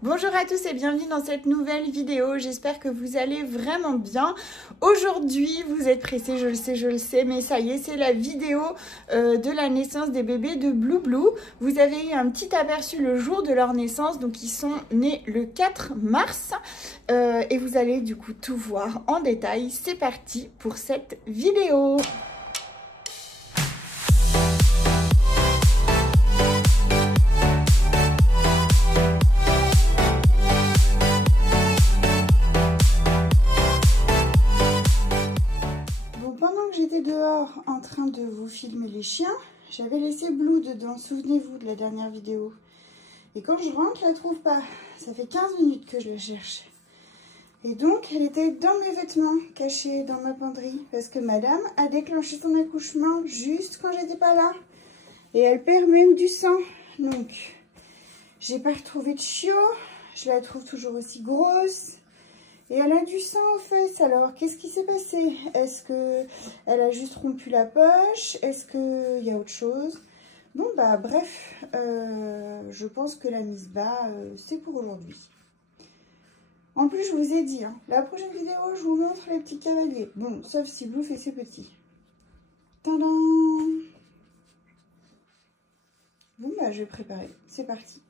Bonjour à tous et bienvenue dans cette nouvelle vidéo, j'espère que vous allez vraiment bien. Aujourd'hui, vous êtes pressés, je le sais, mais ça y est, c'est la vidéo de la naissance des bébés de Blue Blue. Vous avez eu un petit aperçu le jour de leur naissance, donc ils sont nés le 4 mars et vous allez du coup tout voir en détail. C'est parti pour cette vidéo. Dehors en train de vous filmer les chiens, j'avais laissé Blue dedans, souvenez-vous de la dernière vidéo. Et quand je rentre, je la trouve pas. Ça fait 15 minutes que je la cherche. Et donc, elle était dans mes vêtements, cachée dans ma penderie, parce que madame a déclenché son accouchement juste quand j'étais pas là. Et elle perd même du sang. Donc, j'ai pas retrouvé de chiot, je la trouve toujours aussi grosse. Et elle a du sang aux fesses, alors qu'est-ce qui s'est passé? Est-ce qu'elle a juste rompu la poche? Est-ce qu'il y a autre chose? Bon bah bref, je pense que la mise bas, c'est pour aujourd'hui. En plus je vous ai dit, hein, la prochaine vidéo je vous montre les petits cavaliers. Bon, sauf si Blue fait ses petits. Tadam! Bon bah je vais préparer, c'est parti.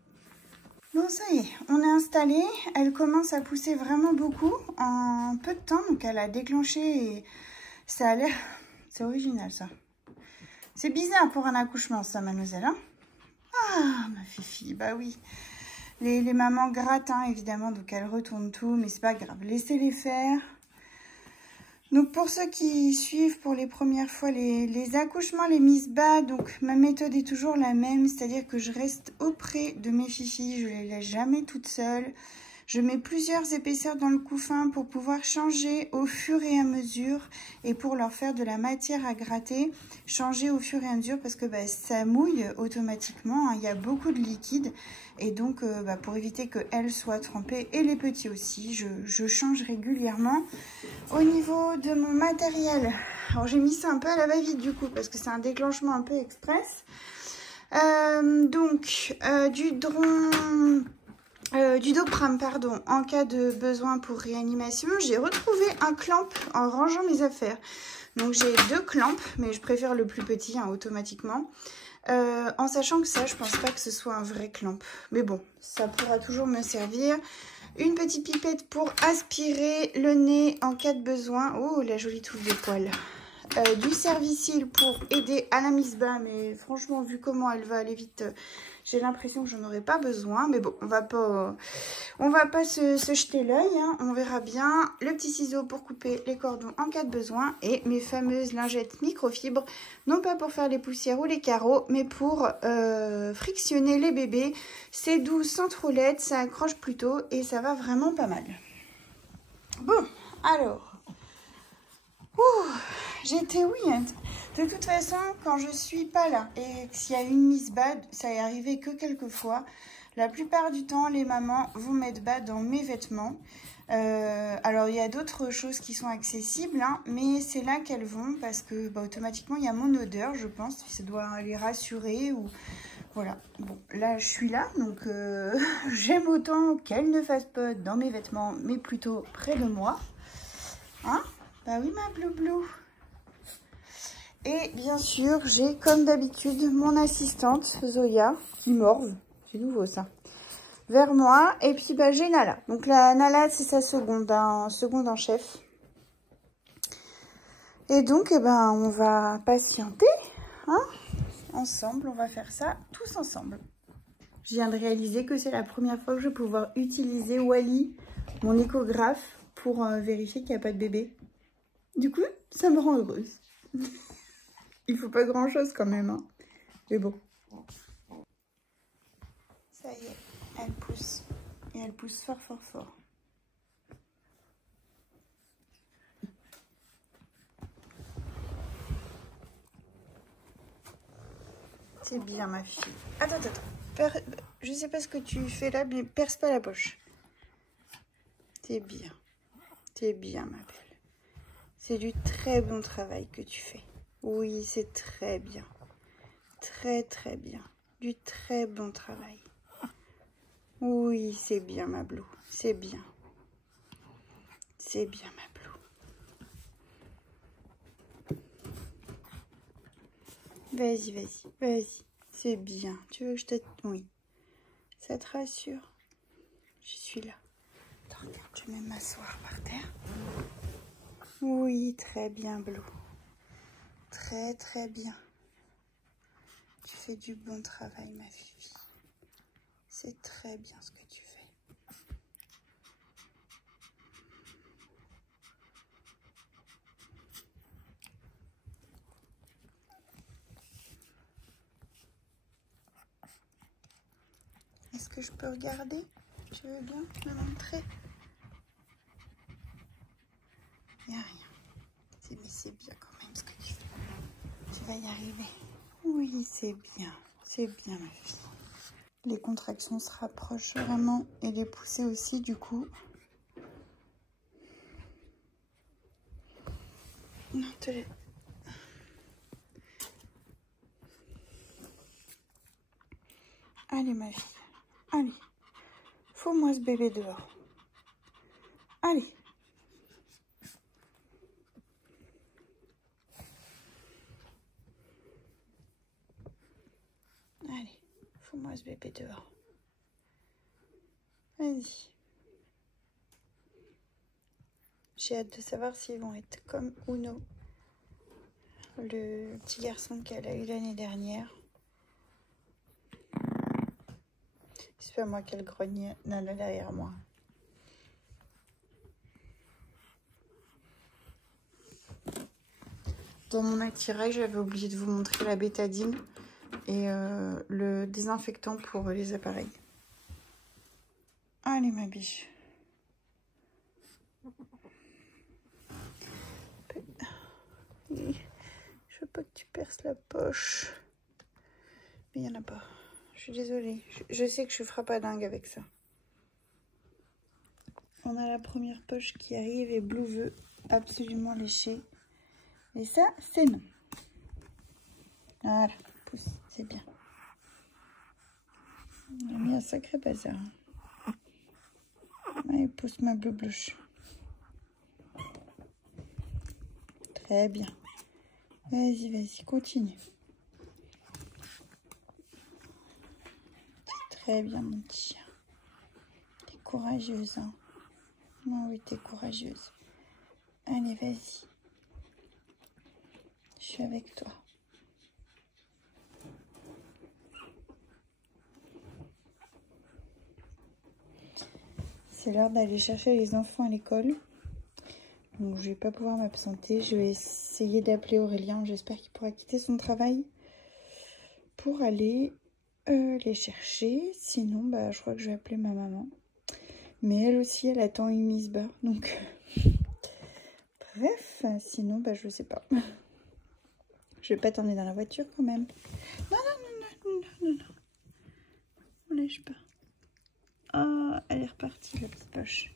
Bon, ça y est, on est installé. Elle commence à pousser vraiment beaucoup en peu de temps. Donc, elle a déclenché et ça a l'air... C'est original, ça. C'est bizarre pour un accouchement, ça, mademoiselle. Hein, ah, ma fifi, bah oui. Les mamans grattent, hein, évidemment. Donc, elles retournent tout, mais c'est pas grave. Laissez-les faire. Donc, pour ceux qui suivent pour les premières fois les accouchements, les mises bas, donc ma méthode est toujours la même, c'est-à-dire que je reste auprès de mes fifis, je les laisse jamais toutes seules. Je mets plusieurs épaisseurs dans le couffin pour pouvoir changer au fur et à mesure et pour leur faire de la matière à gratter, changer au fur et à mesure parce que bah, ça mouille automatiquement, hein, il y a beaucoup de liquide et donc pour éviter qu'elles soient trempées et les petits aussi, je change régulièrement. Au niveau de mon matériel, alors j'ai mis ça un peu à la va-vite du coup parce que c'est un déclenchement un peu express. Du Dopram, pardon, en cas de besoin pour réanimation. J'ai retrouvé un clamp en rangeant mes affaires. Donc j'ai 2 clamps, mais je préfère le plus petit, hein, automatiquement. En sachant que ça, je pense pas que ce soit un vrai clamp. Mais bon, ça pourra toujours me servir. Une petite pipette pour aspirer le nez en cas de besoin. Oh, la jolie touffe de poils. Du Servicil pour aider à la mise bas, mais franchement, vu comment elle va aller vite, j'ai l'impression que j'en aurai pas besoin. Mais bon, on va pas se jeter l'œil, hein, on verra bien. Le petit ciseau pour couper les cordons en cas de besoin et mes fameuses lingettes microfibres, non pas pour faire les poussières ou les carreaux, mais pour frictionner les bébés. C'est doux, sans trop laide, ça accroche plutôt et ça va vraiment pas mal. Bon, alors... J'étais de toute façon, quand je suis pas là et s'il y a une mise bas, ça est arrivé que quelques fois. La plupart du temps, les mamans vont mettre bas dans mes vêtements. Alors, il y a d'autres choses qui sont accessibles, hein, mais c'est là qu'elles vont parce que automatiquement, il y a mon odeur, je pense. Ça doit les rassurer ou... Voilà. Bon, là, je suis là, donc j'aime autant qu'elles ne fassent pas dans mes vêtements, mais plutôt près de moi. Hein? Bah oui, ma Blue Blue. Et bien sûr, j'ai comme d'habitude mon assistante Zoya qui morve, c'est nouveau ça, vers moi. Et puis bah, j'ai Nala. Donc la Nala, c'est sa seconde en chef. Et donc eh ben, on va patienter, hein, ensemble. On va faire ça tous ensemble. Je viens de réaliser que c'est la première fois que je vais pouvoir utiliser Wally, mon échographe, pour vérifier qu'il n'y a pas de bébé. Du coup, ça me rend heureuse. Il faut pas grand chose quand même, hein. Mais bon. Ça y est, elle pousse. Et elle pousse fort, fort, fort. C'est bien, ma fille. Attends. Je sais pas ce que tu fais là, mais perce pas la poche. C'est bien. C'est bien, ma belle. C'est du très bon travail que tu fais. Oui, c'est très bien. Très, très bien. Du très bon travail. Oui, c'est bien ma Blue. C'est bien. C'est bien ma Blue. Vas-y, vas-y, vas-y. C'est bien. Tu veux que je te... Oui. Ça te rassure? Je suis là. Attends, regarde, je vais même m'asseoir par terre. Oui, très bien, Blue. Très, très bien. Tu fais du bon travail, ma fille. C'est très bien ce que tu fais. Est-ce que je peux regarder? Tu veux bien me montrer? Il n'y a rien. Mais c'est bien quand même ce que tu fais. Tu vas y arriver. Oui, c'est bien. C'est bien, ma fille. Les contractions se rapprochent vraiment et les poussées aussi, du coup. Non, te les... Allez, ma fille. Allez. Faut-moi ce bébé dehors. Allez. Allez. Faut-moi ce bébé dehors. Vas-y. J'ai hâte de savoir s'ils vont être comme Uno, le petit garçon qu'elle a eu l'année dernière. C'est pas moi qu'elle grogne Nana derrière moi. Dans mon attirail, j'avais oublié de vous montrer la bétadine et le désinfectant pour les appareils. Allez, ma biche. Je veux pas que tu perces la poche. Mais il n'y en a pas. Je suis désolée. Je sais que je ne ferai pas dingue avec ça. On a la première poche qui arrive et Blue veut absolument lécher. Et ça, c'est non. Voilà, pousse, c'est bien. On a mis un sacré bazar. Allez, pousse ma Blue bluche. Très bien. Vas-y, vas-y, continue. C'est très bien, mon petit chien. T'es courageuse, hein. Non, oui, t'es courageuse. Allez, vas-y. Je suis avec toi. C'est l'heure d'aller chercher les enfants à l'école. Donc je vais pas pouvoir m'absenter. Je vais essayer d'appeler Aurélien. J'espère qu'il pourra quitter son travail pour aller les chercher. Sinon, bah, je crois que je vais appeler ma maman. Mais elle aussi, elle attend une mise bas. Donc, bref, sinon, bah, je sais pas. Je vais pas t'emmener dans la voiture quand même. Non, non, non, non, non, non, non. On lèche pas. Ah, elle est repartie, la petite poche.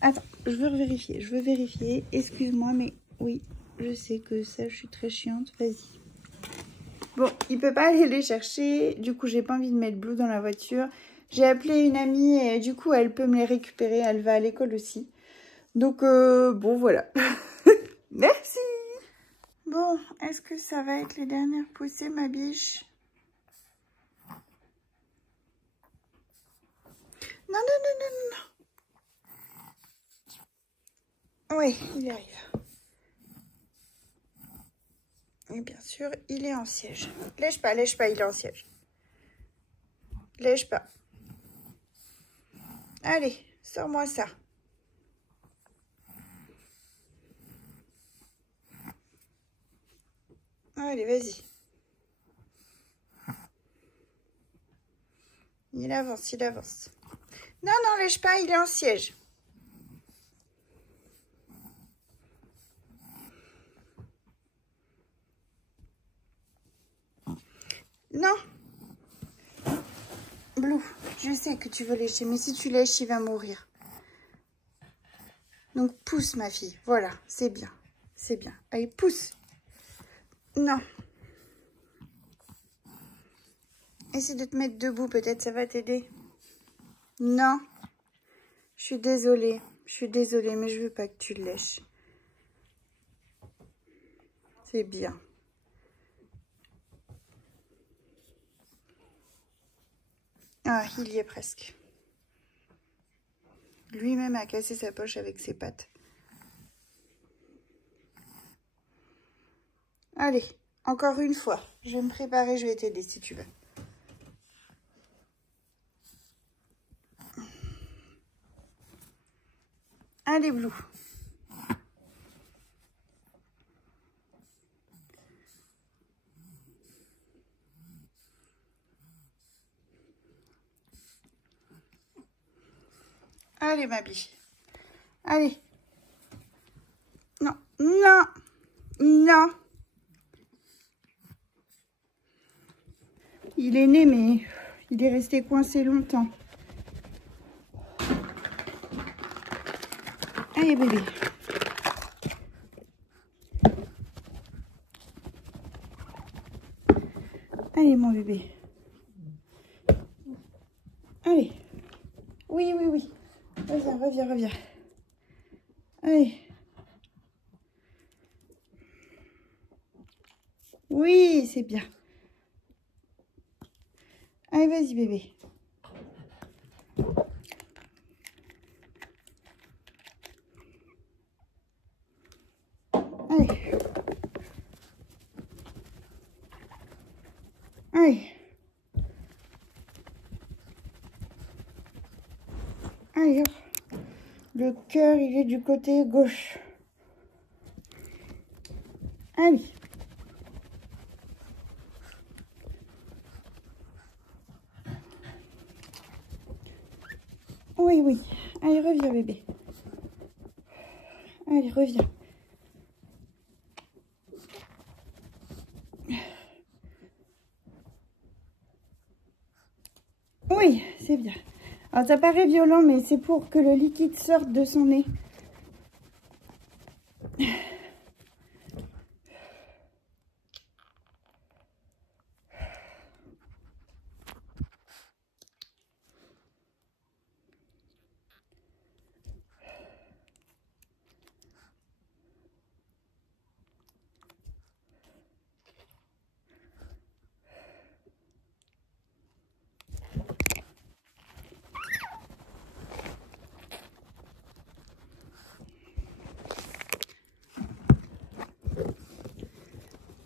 Attends, je veux vérifier. Je veux vérifier. Excuse-moi, mais oui, je sais que ça, je suis très chiante. Vas-y. Bon, il peut pas aller les chercher. Du coup, j'ai pas envie de mettre Blue dans la voiture. J'ai appelé une amie et du coup, elle peut me les récupérer. Elle va à l'école aussi. Donc, bon, voilà. Merci. Bon, est-ce que ça va être les dernières poussées, ma biche? Non, non, non, non, non. Oui, il arrive. Et bien sûr, il est en siège. Lèche pas, il est en siège. Lèche pas. Allez, sors-moi ça. Allez, vas-y. Il avance, il avance. Non, non, lèche pas, il est en siège. Non. Blue, je sais que tu veux lécher, mais si tu lèches, il va mourir. Donc, pousse, ma fille. Voilà, c'est bien. C'est bien. Allez, pousse. Non. Essaie de te mettre debout, peut-être ça va t'aider. Non. Je suis désolée, mais je veux pas que tu le lèches. C'est bien. Ah, il y est presque. Lui-même a cassé sa poche avec ses pattes. Allez, encore une fois. Je vais me préparer, je vais t'aider si tu veux. Allez, Blue. Allez, ma biche. Allez. Non, non, non. Il est né, mais il est resté coincé longtemps. Allez, bébé. Allez, mon bébé. Allez. Oui, oui, oui. Reviens, reviens, reviens. Allez. Oui, c'est bien. Allez, vas-y, bébé. Allez. Allez. Allez, hop. Le cœur, il est du côté gauche. Allez. Oui, oui. Allez, reviens, bébé. Allez, reviens. Oui, c'est bien. Alors, ça paraît violent, mais c'est pour que le liquide sorte de son nez.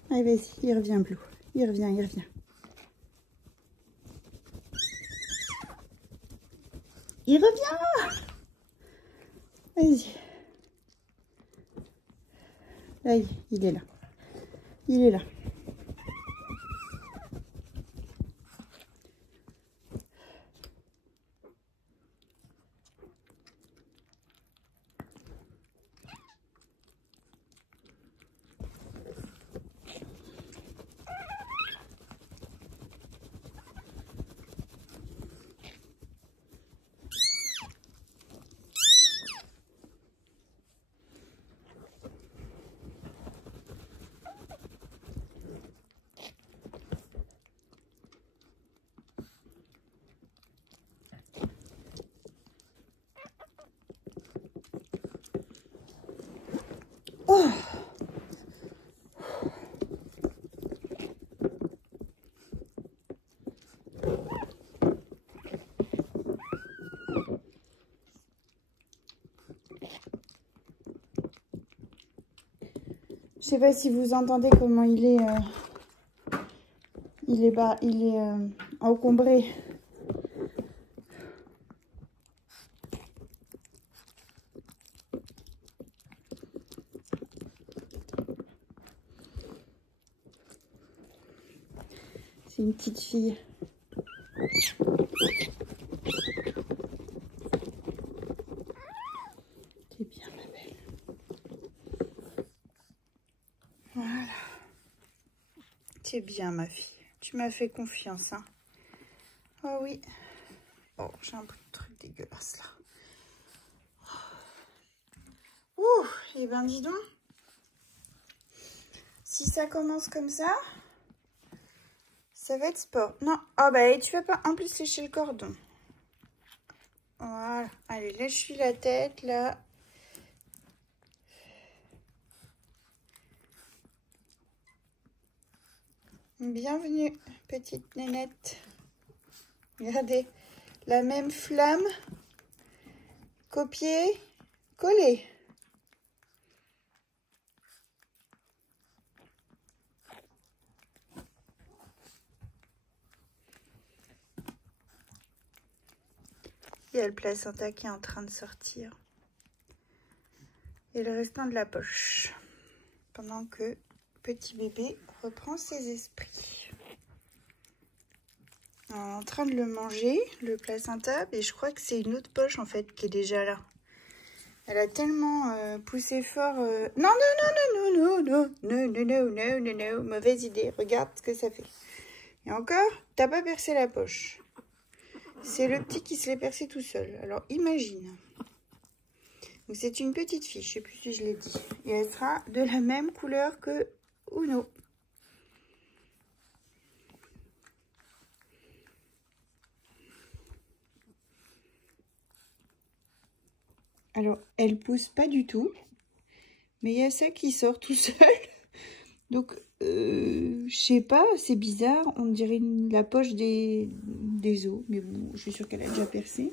Allez, vas-y, il revient, Blue. Il revient, il revient. Il revient! Vas-y. Là, il est là. Il est là. Oh! Je sais pas si vous entendez comment il est encombré. C'est une petite fille. C'est bien, ma belle. Voilà. C'est bien, ma fille. Tu m'as fait confiance, hein. Oh oui. Oh, j'ai un peu de truc dégueulasse, là. Ouh, et ben dis donc. Si ça commence comme ça va être sport. Non, oh bah et tu vas pas en plus lécher le cordon. Allez, lâche-lui la tête, là. Bienvenue, petite nénette. Regardez, la même flamme. Copier, coller. Il y a le placenta qui est en train de sortir. Et le restant de la poche. Pendant que petit bébé reprend ses esprits. En train de le manger, le placenta, et je crois que c'est une autre poche en fait qui est déjà là. Elle a tellement poussé fort. Non, non, non, non, non, non, non, non, non, non, non, non, mauvaise idée. Regarde ce que ça fait. Et encore, t'as pas percé la poche. C'est le petit qui se l'est percé tout seul. Alors imagine. Donc c'est une petite fille, je sais plus si je l'ai dit. Et elle sera de la même couleur que Uno. Alors, elle pousse pas du tout. Mais il y a ça qui sort tout seul. Donc, je sais pas, c'est bizarre. On dirait la poche des os. Mais bon, je suis sûre qu'elle a déjà percé.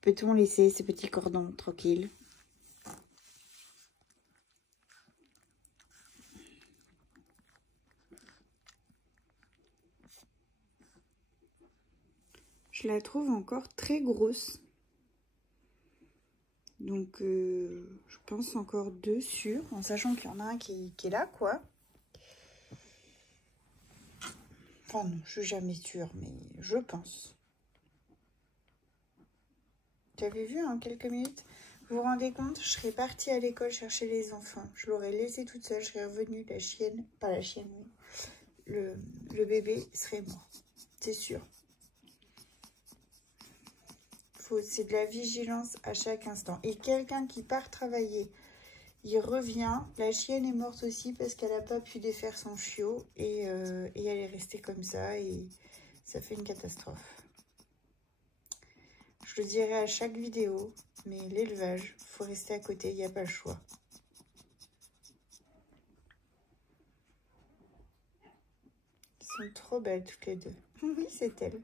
Peut-on laisser ces petits cordons tranquilles? Je la trouve encore très grosse. Donc, je pense encore 2 sûrs, en sachant qu'il y en a un qui est là, quoi. Enfin, non, je suis jamais sûre, mais je pense. J'avais vu en quelques minutes. Vous vous rendez compte, je serais partie à l'école chercher les enfants. Je l'aurais laissée toute seule, je serais revenue, la chienne, pas la chienne, oui. Le bébé serait mort, c'est sûr. C'est de la vigilance à chaque instant. Et quelqu'un qui part travailler, il revient, la chienne est morte aussi parce qu'elle n'a pas pu défaire son chiot et elle est restée comme ça et ça fait une catastrophe. Je le dirai à chaque vidéo, mais l'élevage, il faut rester à côté, il n'y a pas le choix. Elles sont trop belles toutes les deux. Oui, c'est elle.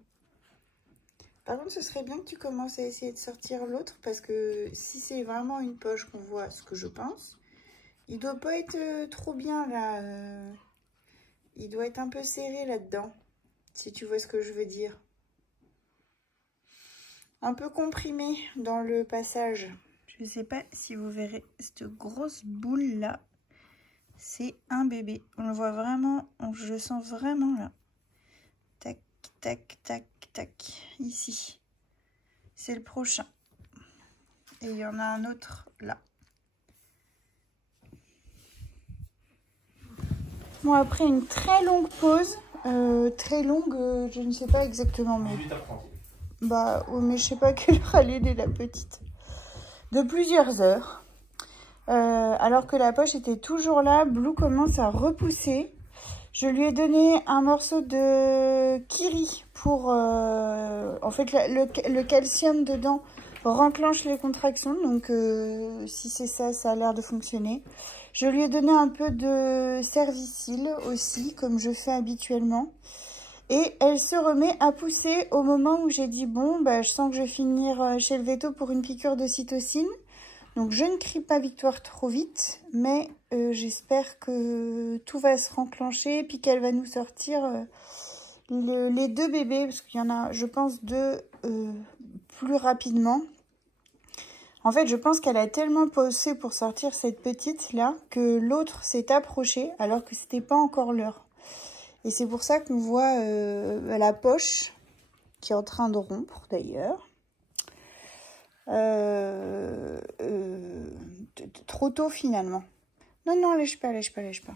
Par contre, ce serait bien que tu commences à essayer de sortir l'autre parce que si c'est vraiment une poche qu'on voit, ce que je pense, il doit pas être trop bien là. Il doit être un peu serré là-dedans, si tu vois ce que je veux dire. Un peu comprimé dans le passage. Je ne sais pas si vous verrez cette grosse boule là. C'est un bébé. On le voit vraiment, je le sens vraiment là. Tac, tac, tac, tac. Ici. C'est le prochain. Et il y en a un autre là. Bon, après une très longue pause. Très longue, je ne sais pas exactement. Mais... Bah, oh, mais je sais pas quelle heure elle est la petite. De plusieurs heures. Alors que la poche était toujours là, Blue commence à repousser. Je lui ai donné un morceau de kiri pour... en fait, le calcium dedans renclenche les contractions. Donc, si c'est ça, ça a l'air de fonctionner. Je lui ai donné un peu de Servicil aussi, comme je fais habituellement. Et elle se remet à pousser au moment où j'ai dit, bon, bah, je sens que je vais finir chez le veto pour une piqûre d'ocytocine. Donc, je ne crie pas victoire trop vite, mais j'espère que tout va se renclencher, puis qu'elle va nous sortir les 2 bébés, parce qu'il y en a, je pense, 2 plus rapidement. En fait, je pense qu'elle a tellement poussé pour sortir cette petite-là, que l'autre s'est approché, alors que c'était pas encore l'heure. Et c'est pour ça qu'on voit la poche, qui est en train de rompre, d'ailleurs. Trop tôt finalement. Non, non, lèche pas, lèche pas, lèche pas.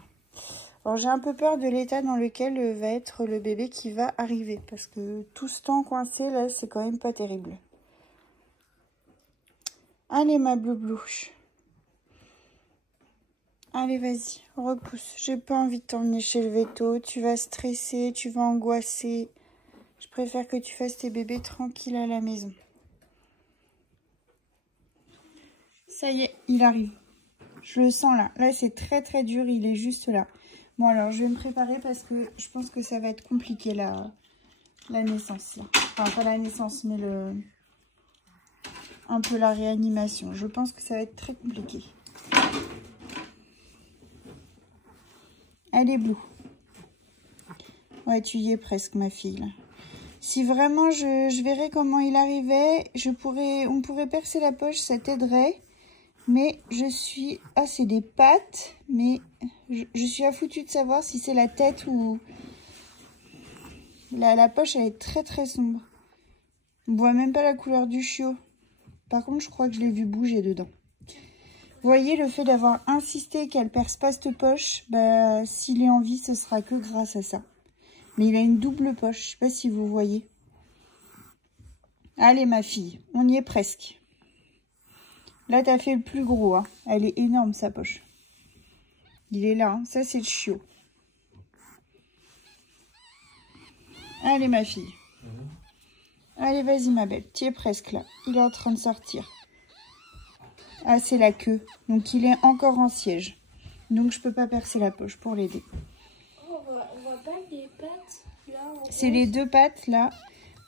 Alors j'ai un peu peur de l'état dans lequel va être le bébé qui va arriver. Parce que tout ce temps coincé là, c'est quand même pas terrible. Allez ma bloublouche. Allez, vas-y, repousse. J'ai pas envie de t'emmener chez le veto. Tu vas stresser, tu vas angoisser. Je préfère que tu fasses tes bébés tranquilles à la maison. Ça y est, il arrive. Je le sens là. Là, c'est très très dur. Il est juste là. Bon, alors, je vais me préparer parce que je pense que ça va être compliqué la naissance. Là. Enfin, pas la naissance, mais un peu la réanimation. Je pense que ça va être très compliqué. Allez, Blue. Ouais, tu y es presque, ma fille. Là. Si vraiment je verrais comment il arrivait, on pourrait percer la poche, ça t'aiderait. Mais je suis... Ah, c'est des pattes, mais je suis affoutue de savoir si c'est la tête ou... La poche, elle est très très sombre. On voit même pas la couleur du chiot. Par contre, je crois que je l'ai vu bouger dedans. Vous voyez, le fait d'avoir insisté qu'elle perce pas cette poche, bah, s'il est en vie, ce sera que grâce à ça. Mais il a une double poche, je sais pas si vous voyez. Allez, ma fille, on y est presque. Là, t'as fait le plus gros, hein. Elle est énorme, sa poche. Il est là, hein. Ça, c'est le chiot. Allez, ma fille. Allez, vas-y, ma belle. Tu es presque là. Il est en train de sortir. Ah, c'est la queue. Donc, il est encore en siège. Donc, je peux pas percer la poche pour l'aider. On voit pas les pattes, là. C'est les deux pattes, là.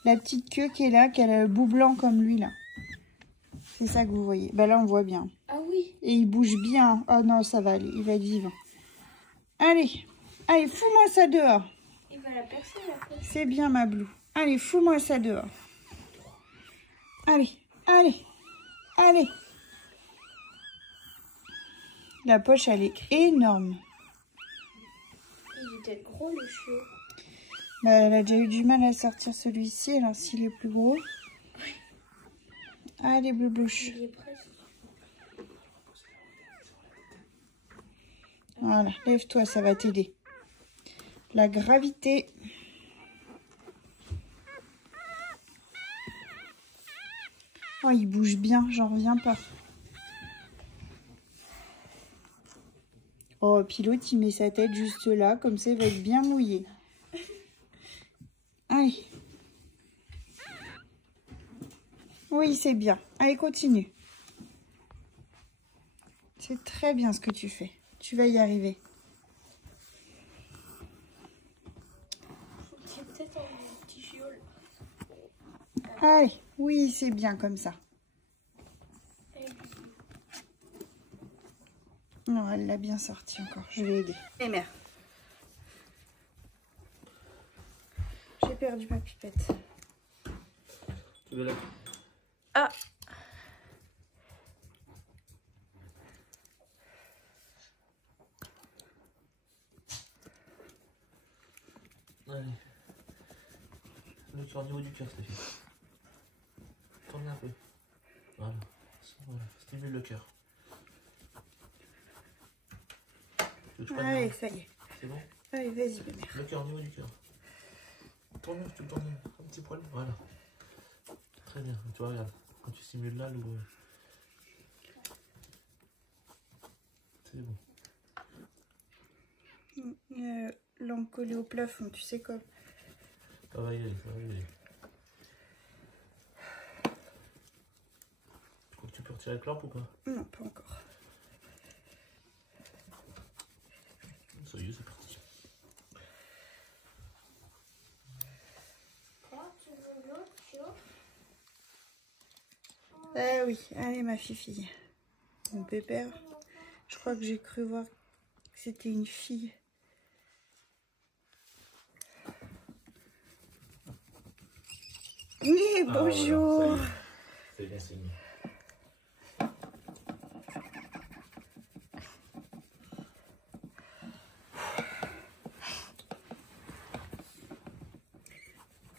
La petite queue qui est là, qui a le bout blanc comme lui, là. C'est ça que vous voyez. Bah là, on voit bien. Ah oui. Et il bouge bien. Oh non, ça va aller. Il va être vivant. Allez. Allez, fous-moi ça dehors. Il va la percer, la poche. C'est bien, ma Blue. Allez, fous-moi ça dehors. Allez, allez, allez. La poche, elle est énorme. Il était gros, le chiot. Bah, elle a déjà eu du mal à sortir celui-ci, alors s'il est plus gros. Allez, Blue Blouche. Il est presque. Voilà, lève-toi, ça va t'aider. La gravité. Oh, il bouge bien, j'en reviens pas. Oh, puis l'autre, il met sa tête juste là, comme ça, il va être bien mouillé. Allez. Oui, c'est bien. Allez, continue. C'est très bien ce que tu fais. Tu vas y arriver. C'est peut-être un petit chiot, là. Allez, oui, c'est bien comme ça. Non, elle l'a bien sorti encore. Je vais aider. Et mère. J'ai perdu ma pipette. Ah. Allez. Le cœur au niveau du cœur, Stéphie. Tournez un peu. Voilà. Voilà. Stimule le cœur. Allez, ça y est. C'est bon? Allez, vas-y, ma mère. Le cœur au niveau du cœur. Tourne, tu le tournes un petit poil. Voilà. Très bien. Tu vois, regarde. Quand tu stimules là, le... C'est bon. L'angle collée au plafond, tu sais comme. Ça va y aller, ça va y aller. Tu crois que tu peux retirer le clamp ou pas? Non, pas encore. Ça y est, c'est parti. Tu veux l'autre chiot? Ah oui, allez ma fille. Mon pépère. Je crois que j'ai cru voir que c'était une fille. Oui, bonjour. Voilà, c'est bien signé.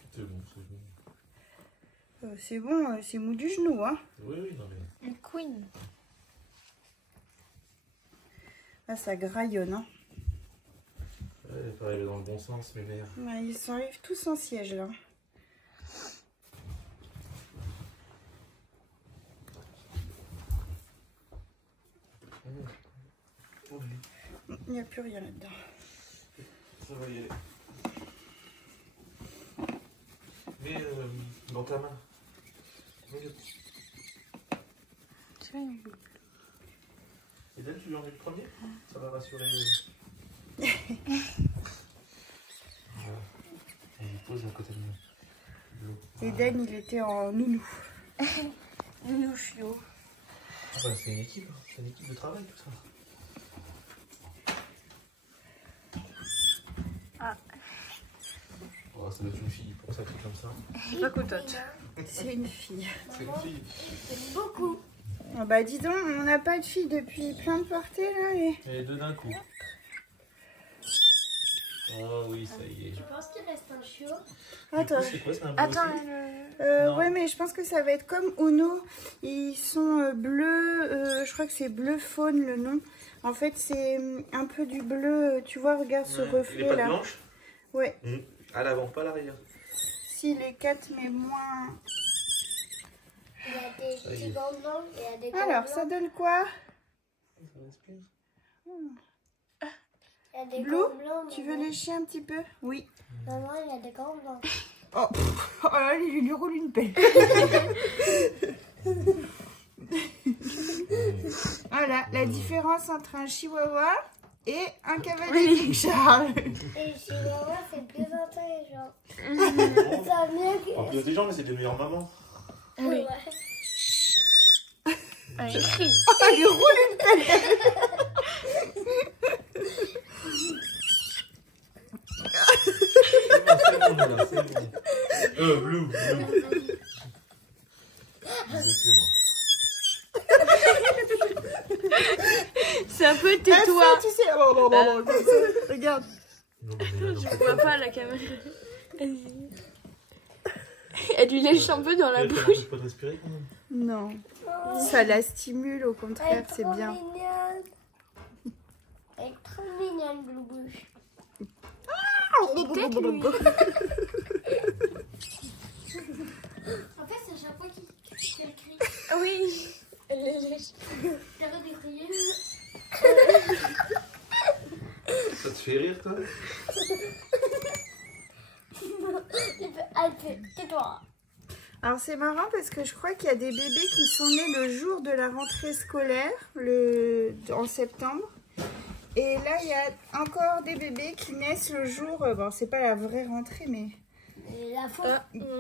C'est bon, c'est bon. C'est bon, c'est mou du genou, hein. Oui, oui, non mais... Une queen. Ah, ça graillonne, hein. Ouais, pas aller dans le bon sens, mes mères. Ouais, ils s'enlèvent tous en siège, là. Oui. Il n'y a plus rien là-dedans. Ça va y aller. Mais dans ta main. Et là, tu lui en mets le premier? Ça va rassurer. Voilà. Et il pose à côté de l'eau. Eden, il était en nounou. Nounou chiot. Ah bah, c'est une équipe. C'est une équipe de travail, tout ça. Oh, ça doit être une fille pour ça, comme ça. C'est pas cotote. C'est une fille. C'est une fille. C'est beaucoup. Oh bah dis donc, on n'a pas de fille depuis plein de portées là. Et deux d'un coup. Oh oui, ça y est. Je pense qu'il reste un chiot. Attends. C'est quoi, c'est un bleu Attends, aussi? Non. Ouais, mais je pense que ça va être comme Uno. Ils sont bleus, je crois que c'est bleu faune le nom. En fait, c'est un peu du bleu, tu vois, regarde ce Ouais. reflet Les pattes là. blanches? Ouais. À l'avant, pas à l'arrière. Si les 4 mais moins. Il y a des Ça y petits est. gants blancs. Il y a des gants Alors, blancs. ça donne quoi? Ça respire. Il y a des Blue, gants blancs. tu veux lécher un petit peu? Oui. Maman, il y a des gants blancs. Oh, oh là, il lui roule une pelle. Voilà, la différence entre un chihuahua et un cavalier King Charles. Et le chihuahua, c'est plus intelligent. Ça a mieux que... En plus des gens, mais c'est des meilleures mamans. Oui. Ouais. Oh, il lui roule une pelle. C'est bon, là, c'est bon. Blue. C'est un peu Ah, tais-toi. ça, tu sais. Oh, oh, oh, oh, regarde. Je vois pas la caméra. Vas-y. Elle lui lèche un peu dans la bouche. Tu peux respirer quand même. Non, ça la stimule, au contraire, c'est bien. Mignonne. Elle est trop mignonne, Blouche. En fait, c'est à chaque fois qu'elle crie. Ah oui. Elle les lèche. J'arrête de crier. Ça te fait rire, toi? Elle fait, tais-toi. Alors c'est marrant parce que je crois qu'il y a des bébés qui sont nés le jour de la rentrée scolaire, en septembre. Et là, il y a encore des bébés qui naissent le jour... bon, c'est pas la vraie rentrée, mais... Et la faute.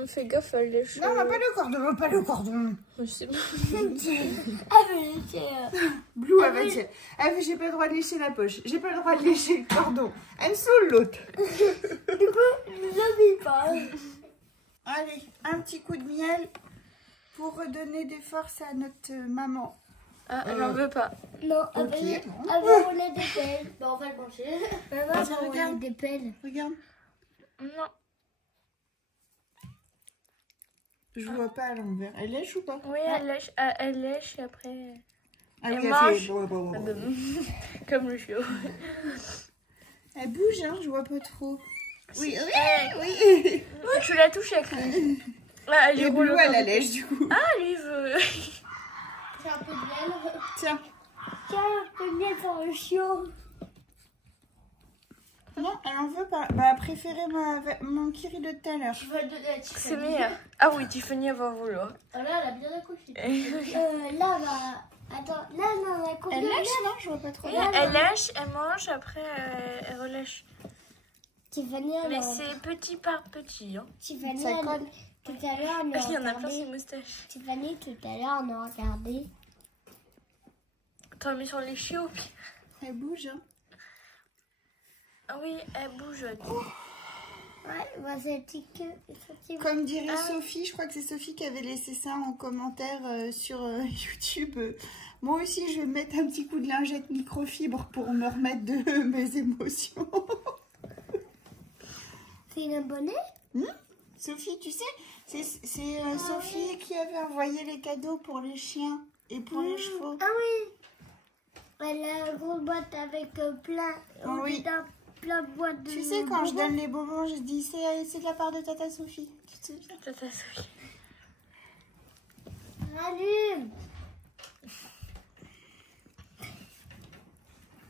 Fais gaffe, elle lèche. Non, pas le cordon, pas le cordon. Je sais pas. Ah, mais c'est... Blue, elle va dire, ah, mais j'ai pas le droit de lécher la poche. J'ai pas le droit de lécher le cordon. Elle me saoule l'autre. Du coup, je l'oublie pas. Allez, un petit coup de miel pour redonner des forces à notre maman. Ah, elle en veut pas. Non, Ok, après, bon. avant on a des pelles. Bah, on va le manger. Maman, Vas-y, avant on a regarde. des pelles. Regarde, Non. je vois pas à l'envers. Elle lèche ou pas? Oui, elle lèche et après. Ah Elle oui, mange. fait... bon. Comme le chiot. Elle bouge, hein, je vois pas trop. Oui, Oui. Tu la touches avec lui. Ah, elle Et lui roule Blue, au elle la corps. lèche du coup. Ah, lui il veut. C'est un peu de miel. Tiens. Tiens, un peu de miel pour le chiot. Non, elle en veut pas. Bah, préférez mon Kiri de tout à l'heure. Je vais le donner à Tiffany. C'est meilleur. Ah oui, Tiffany va vouloir. Oh là, elle a bien accouché. Là, bah... Attends, là, non, elle a combien Elle de lèche, miel? non? Je vois pas trop. Elle lèche, elle mange, après elle relâche. Tiffany, elle Mais a... c'est petit par petit. Hein. Tiffany, Ça elle... colle. Tout à l'heure, on a Il y en a plein regardé... ses moustaches. Tiffany, tout à l'heure, on a regardé... T'en mets sur les chiots. Puis... Elle bouge, hein. Ah oui, elle bouge. Ouais, bah c'est que... Comme dirait Sophie, je crois que c'est Sophie qui avait laissé ça en commentaire sur YouTube. Moi aussi, je vais mettre un petit coup de lingette microfibre pour me remettre de mes émotions. C'est une abonnée? Sophie, tu sais, c'est Sophie qui avait envoyé les cadeaux pour les chiens et pour les chevaux. Ah oui. Elle a une grosse boîte avec plein... Oui. Plein de boîtes de... Tu sais, quand je donne les bonbons, je dis c'est de la part de Tata Sophie. Tu te souviens? Tata Sophie. Allume.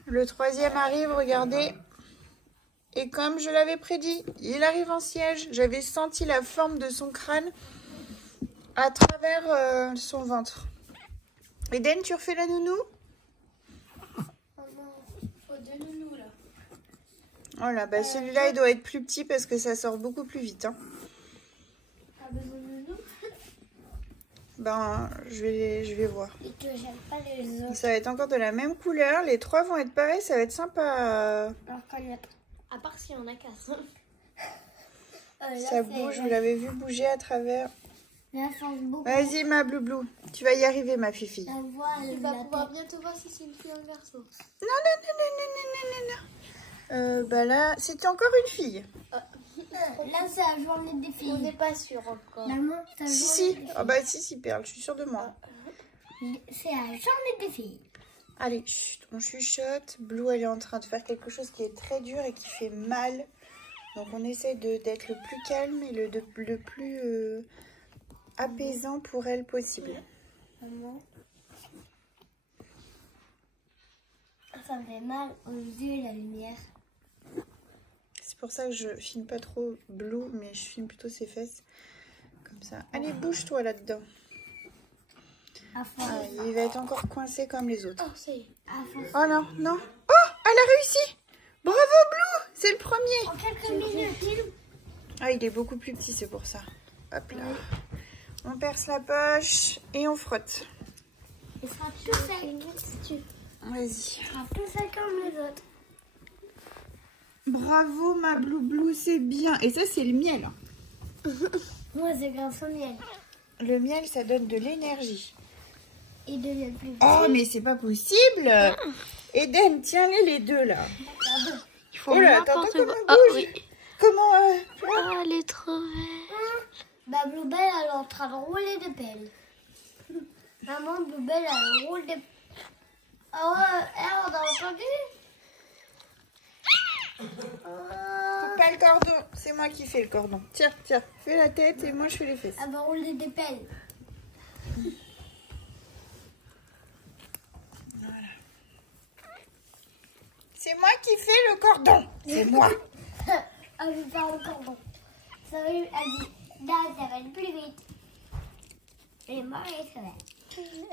Le troisième arrive, regardez. Et comme je l'avais prédit, il arrive en siège. J'avais senti la forme de son crâne à travers son ventre. Eden, tu refais la nounou? Oh non, faut deux nounous là. Voilà, bah celui-là, il doit être plus petit parce que ça sort beaucoup plus vite. Hein. T'as besoin de nounous? Ben, je vais voir. Et que j'aime pas les autres. Ça va être encore de la même couleur. Les trois vont être pareils, ça va être sympa. Alors qu'on y a pas. À part si on a 4. Ça bouge, vous l'avez vu bouger à travers. Là, ça change beaucoup. Vas-y, ma bloublou. Tu vas y arriver, ma fifi. La voix, Tu vas pouvoir bientôt voir si c'est une fille ou un garçon. Non. Bah là, c'était encore une fille. Là, c'est la journée des filles. On n'est pas sûr encore. Maman, c'est la journée Si. des filles. Ah bah si, Perle, je suis sûre de moi. C'est la journée des filles. Allez, chut, on chuchote. Blue, elle est en train de faire quelque chose qui est très dur et qui fait mal. Donc on essaie d'être le plus calme et le plus apaisant pour elle possible. Maman. Ça me fait mal aux yeux, la lumière. C'est pour ça que je filme pas trop Blue, mais je filme plutôt ses fesses. Comme ça. Allez, bouge-toi là-dedans. Ah, il va être encore coincé comme les autres. Oh, ça y est. Oh non, non. Oh, elle a réussi. Bravo Blue, c'est le premier. En quelques minutes. Ah, il est beaucoup plus petit, c'est pour ça. Hop là. On perce la poche et on frotte. Il sera plus sec. Vas-y. Il sera plus sec comme les autres. Bravo ma Blue, c'est bien. Et ça, c'est le miel. Moi, c'est grâce au miel. Le miel, ça donne de l'énergie. Il devient plus petit. Oh, mais c'est pas possible. Eden, tiens-les deux là. Il faut Oh là, n'importe t'entends comment quoi. elle Ah bouge? oui. Comment Ah, elle est trop belle. Bah, Bluebell, elle est en train de rouler des pelles. Maman, Bluebell, elle roule des... Ah ouais, on a entendu? Coupe pas le cordon, c'est moi qui fais le cordon. Tiens, fais la tête et moi je fais les fesses. Elle va rouler des pelles. Voilà. C'est moi qui fais le cordon. C'est moi. Elle veut faire le cordon. Ça va, elle dit, là, ça va être plus vite. Et moi, ça va.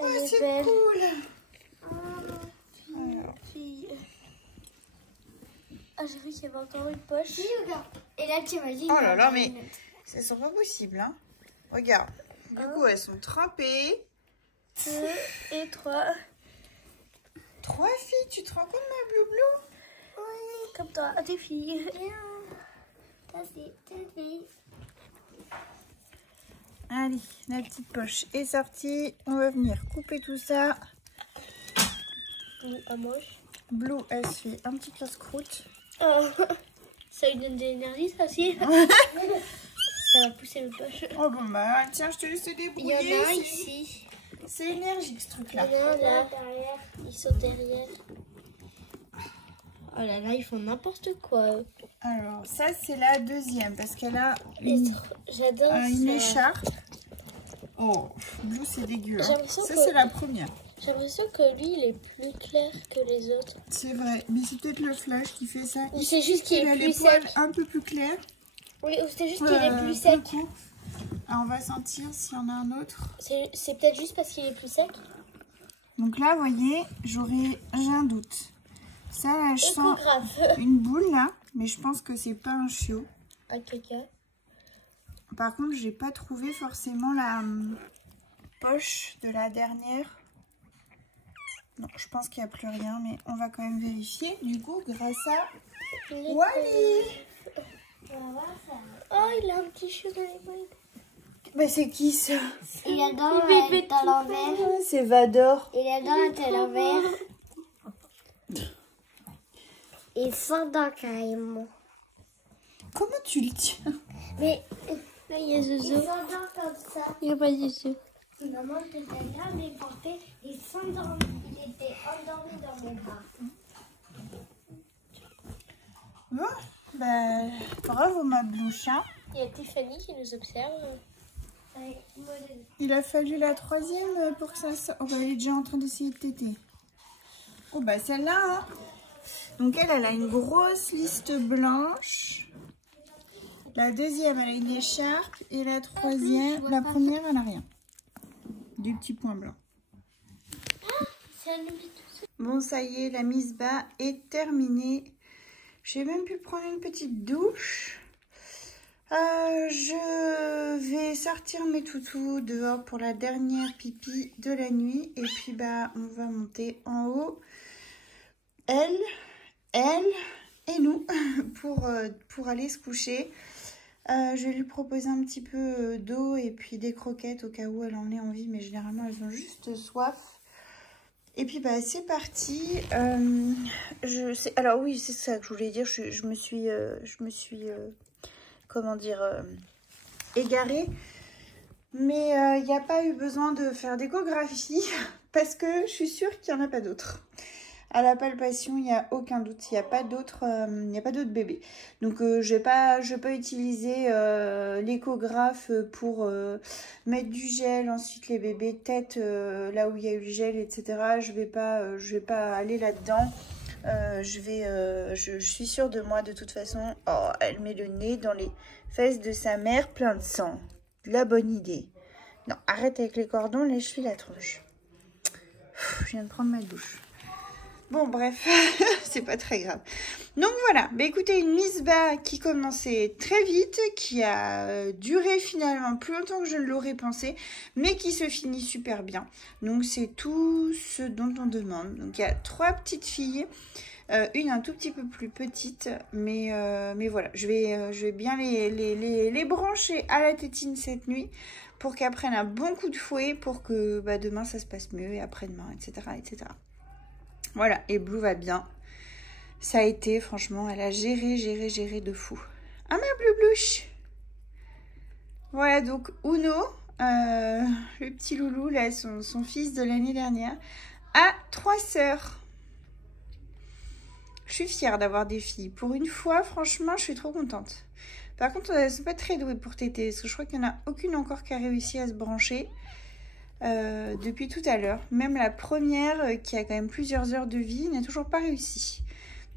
Oh, c'est cool. Alors. Ah, j'ai vu qu'il y avait encore une poche. Oui, regarde. Et là, tu imagines. Oh là là, mais ça sent pas possible, hein. Regarde. Du coup, elles sont trempées. 2 et 3. 3 filles, tu te rends compte, ma Blue? Oui, comme toi, à tes filles. Ça, c'est tes filles. Allez, la petite poche est sortie. On va venir couper tout ça. À moche. Blue, elle se fait un petit casse-croûte. Oh, ça lui donne de l'énergie, ça aussi. Ça va pousser le poche. Oh bon bah tiens, je te laisse te Il débrouiller. y en a un ici. C'est énergique ce truc Il là. y en a un là. Derrière. Ils sont derrière. Oh là là, ils font n'importe quoi. Alors ça c'est la deuxième parce qu'elle a une J'adore une ça. écharpe. Oh, Blue c'est dégueu. J'ai Hein. l'impression Ça que- c'est la première. J'ai l'impression que lui, il est plus clair que les autres. C'est vrai, mais c'est peut-être le flash qui fait ça. Ou c'est juste qu'il Il est a plus les poils sec. un peu plus clairs. Oui, ou c'est juste qu'il est plus sec. court. Alors, on va sentir s'il y en a un autre. C'est peut-être juste parce qu'il est plus sec. Donc là, vous voyez, j'ai un doute. Ça, là, je sens Échographe. une boule là, mais je pense que c'est pas un chiot. Un caca. Par contre, j'ai pas trouvé forcément la poche de la dernière. Non, je pense qu'il n'y a plus rien, mais on va quand même vérifier. Du coup, grâce à Wally. Oh, il a un petit cheveu dans les mains. Bah, c'est qui ça? Et la dent, elle est à l'envers. Ah, c'est Vador. Et la dent, elle est à l'envers. Et sans dents, carrément. Comment tu le tiens? Mais Là, il y a et Zozo. sans dents comme ça. Il n'y a pas Zozo. Maman, tout à l'heure, mais porté et sans dents. Il était endormi dans mes bras. Bon, bah, bravo ma bloucha. Il y a Tiffany qui nous observe. Ouais, moi, Il a fallu la troisième pour que ça sorte. Oh, bah, elle est déjà en train d'essayer de téter. Oh, bah, celle-là, hein. Donc elle a une grosse liste blanche. La deuxième, elle a une écharpe. Et la troisième, la première, elle n'a rien. Du petit point blanc. Bon, ça y est, la mise bas est terminée. J'ai même pu prendre une petite douche. Je vais sortir mes toutous dehors pour la dernière pipi de la nuit. Et puis, bah, on va monter en haut. Elle et nous pour aller se coucher. Je vais lui proposer un petit peu d'eau et puis des croquettes au cas où elle en ait envie. Mais généralement, elles ont juste soif. Et puis bah c'est parti. Alors oui, c'est ça que je voulais dire. Je me suis comment dire, égarée. Mais il n'y a pas eu besoin de faire d'échographie parce que je suis sûre qu'il n'y en a pas d'autres. À la palpation, il n'y a aucun doute. Il n'y a pas d'autres bébés. Donc, je vais pas utiliser l'échographe pour mettre du gel. Ensuite, les bébés tête là où il y a eu le gel, etc. Je vais pas aller là-dedans. Je suis sûre de moi de toute façon. Oh, elle met le nez dans les fesses de sa mère plein de sang. La bonne idée. Non, arrête avec les cordons, lèche-lui la tronche. Je viens de prendre ma douche. Bon, bref, c'est pas très grave. Donc voilà, bah écoutez, une mise bas qui commençait très vite, qui a duré finalement plus longtemps que je ne l'aurais pensé, mais qui se finit super bien. Donc c'est tout ce dont on demande. Donc il y a 3 petites filles, une un tout petit peu plus petite, mais voilà, je vais bien les brancher à la tétine cette nuit pour qu'elles prennent un bon coup de fouet pour que bah, demain ça se passe mieux et après-demain, etc., etc. Voilà, et Blue va bien. Ça a été, franchement, elle a géré de fou. Ah, ma Blue Blouche. Voilà, donc Uno, le petit loulou, là, son fils de l'année dernière, a 3 sœurs. Je suis fière d'avoir des filles. Pour une fois, franchement, je suis trop contente. Par contre, elles sont pas très douées pour téter, parce que je crois qu'il n'y en a aucune encore qui a réussi à se brancher. Depuis tout à l'heure. Même la première qui a quand même plusieurs heures de vie n'a toujours pas réussi.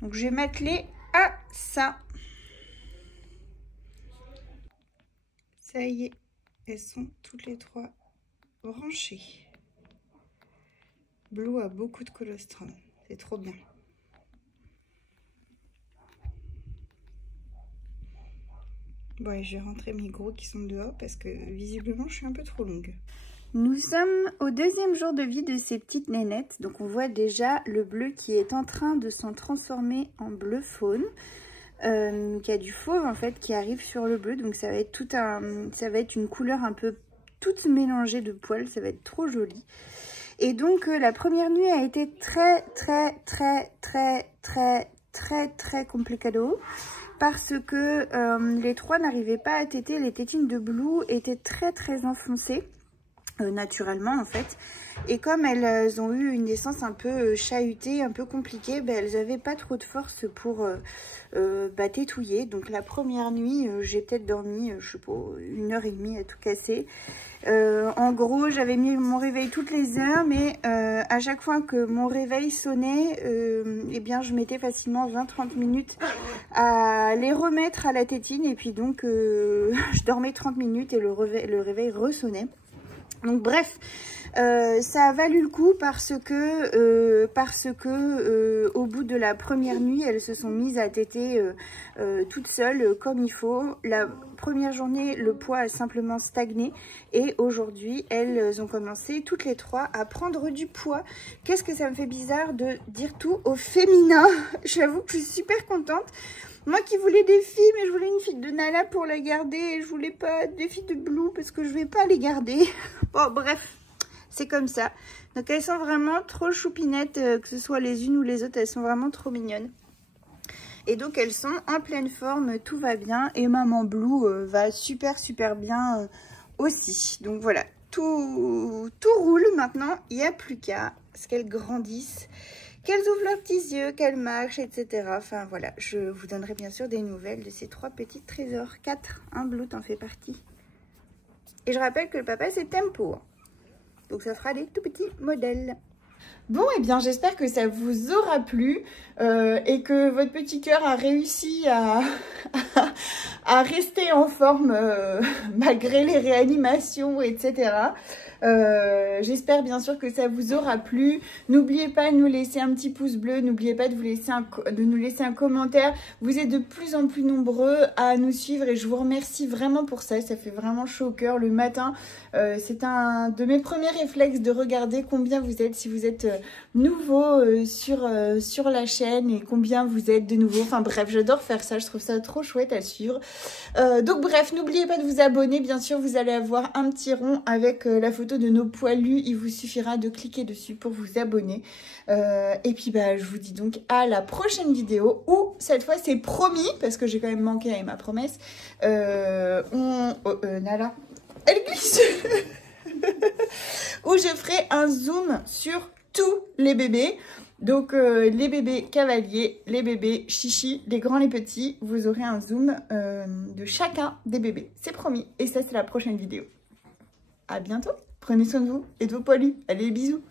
Donc je vais m'atteler à ça. Ça y est, elles sont toutes les 3 branchées. Blue a beaucoup de colostrum. C'est trop bien. Bon, je vais rentrer mes gros qui sont dehors parce que visiblement je suis un peu trop longue. Nous sommes au 2e jour de vie de ces petites nénettes. Donc on voit déjà le bleu qui est en train de s'en transformer en bleu faune. Il y a du fauve en fait qui arrive sur le bleu. Donc ça va être une couleur un peu toute mélangée de poils. Ça va être trop joli. Et donc la première nuit a été très complicado. Parce que les 3 n'arrivaient pas à téter. Les tétines de Blue étaient très enfoncées. Naturellement en fait, et comme elles ont eu une naissance un peu chahutée, un peu compliquée, ben, elles n'avaient pas trop de force pour tétouiller. Donc la première nuit j'ai peut-être dormi je sais pas 1h30 à tout casser. En gros j'avais mis mon réveil toutes les heures, mais à chaque fois que mon réveil sonnait eh bien je mettais facilement 20-30 minutes à les remettre à la tétine, et puis donc je dormais 30 minutes et le réveil ressonnait. Donc bref, ça a valu le coup parce que au bout de la première nuit, elles se sont mises à téter toutes seules comme il faut. La première journée, le poids a simplement stagné, et aujourd'hui, elles ont commencé toutes les 3 à prendre du poids. Qu'est-ce que ça me fait bizarre de dire tout au féminin. J'avoue que je suis super contente. Moi qui voulais des filles, mais je voulais une fille de Nala pour la garder, et je voulais pas des filles de Blue parce que je vais pas les garder. Bon, bref, c'est comme ça. Donc elles sont vraiment trop choupinettes, que ce soit les unes ou les autres, elles sont vraiment trop mignonnes. Et donc elles sont en pleine forme, tout va bien, et maman Blue va super bien aussi. Donc voilà, tout roule maintenant, il n'y a plus qu'à ce qu'elles grandissent, qu'elles ouvrent leurs petits yeux, qu'elles marchent, etc. Enfin voilà, je vous donnerai bien sûr des nouvelles de ces 3 petits trésors. 4, hein, Blue t'en fais partie. Et je rappelle que le papa c'est Tempo. Donc ça fera des tout petits modèles. Bon, eh bien, j'espère que ça vous aura plu et que votre petit cœur a réussi à rester en forme malgré les réanimations, etc. J'espère bien sûr que ça vous aura plu. N'oubliez pas de nous laisser un petit pouce bleu, n'oubliez pas de nous laisser un commentaire. Vous êtes de plus en plus nombreux à nous suivre et je vous remercie vraiment pour ça. Ça fait vraiment chaud au cœur le matin. C'est un de mes premiers réflexes de regarder combien vous êtes, si vous êtes nouveau sur la chaîne et combien vous êtes de nouveau. Enfin bref, j'adore faire ça, je trouve ça trop chouette à suivre. Donc bref, n'oubliez pas de vous abonner. Bien sûr, vous allez avoir un petit rond avec la photo de nos poilus. Il vous suffira de cliquer dessus pour vous abonner. Et puis bah, je vous dis donc à la prochaine vidéo où cette fois c'est promis, parce que j'ai quand même manqué à ma promesse. Nala, elle glisse. Où je ferai un zoom sur tous les bébés. Donc les bébés cavaliers, les bébés chichi, les grands, les petits, vous aurez un zoom de chacun des bébés. C'est promis. Et ça, c'est la prochaine vidéo. À bientôt. Prenez soin de vous et de vos poilus. Allez, bisous.